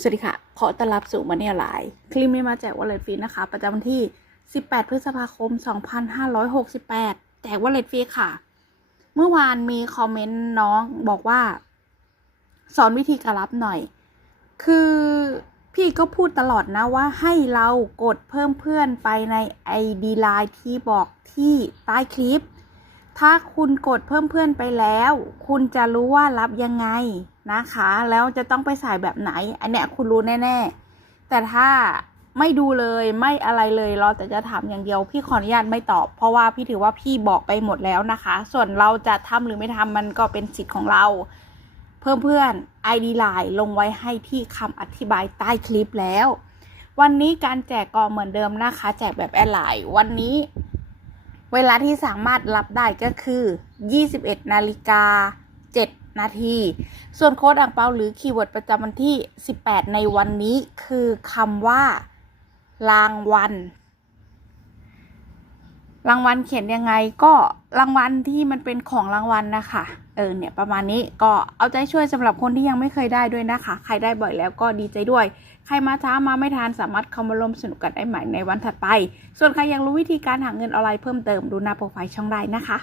สวัสดีค่ะ ขอต้อนรับสู่มันนี่ไลน์คลิปนี้มาแจกวอลเล็ตฟรีนะคะ ประจำวันที่ 18 พฤษภาคม 2568 แจกวอลเล็ตฟรีค่ะ เมื่อวานมีคอมเมนต์น้องบอกว่า สอนวิธีการรับหน่อย คือพี่ก็พูดตลอดนะว่าให้เรากดเพิ่มเพื่อนไปใน ID Line ที่บอกที่ใต้คลิป ถ้าคุณกดเพิ่มเพื่อนไปแล้ว คุณจะรู้ว่ารับยังไง นะคะ แล้วจะต้องไปใส่แบบไหน อันเนี้ยคุณรู้แน่ ๆ แต่ถ้าไม่ดูเลยไม่อะไรเลยเราแต่จะถามอย่างเดียว พี่ขออนุญาตไม่ตอบ เพราะว่าพี่ถือว่าพี่บอกไปหมดแล้วนะคะ ส่วนเราจะทำหรือไม่ทำมันก็เป็นสิทธิ์ของเรา เพิ่มเพื่อน ID Line ลงไว้ให้ที่คำอธิบายใต้คลิปแล้ว วันนี้การแจกก็เหมือนเดิมนะคะ แจกแบบแอดไลน์วันนี้ เวลาที่สามารถรับได้ก็คือ 21นาฬิกา7 นาที ส่วนโค้ดอ่างเปาหรือคีย์เวิร์ดประจำวันที่ 18 ในวันนี้คือคำว่า รางวัล รางวัลเขียนยังไงก็รางวัลที่มันเป็นของรางวัลนะคะ เออเนี่ยประมาณนี้ก็เอาใจช่วยสำหรับคนที่ยังไม่เคยได้ด้วยนะคะ ใครได้บ่อยแล้วก็ดีใจด้วย ใครมาช้ามาไม่ทันสามารถเข้ามาร่วมสนุกกันได้ใหม่ในวันถัดไป ส่วนใครยังรู้วิธีการหาเงินออนไลน์เพิ่มเติมดูหน้าโปรไฟล์ช่องได้นะคะ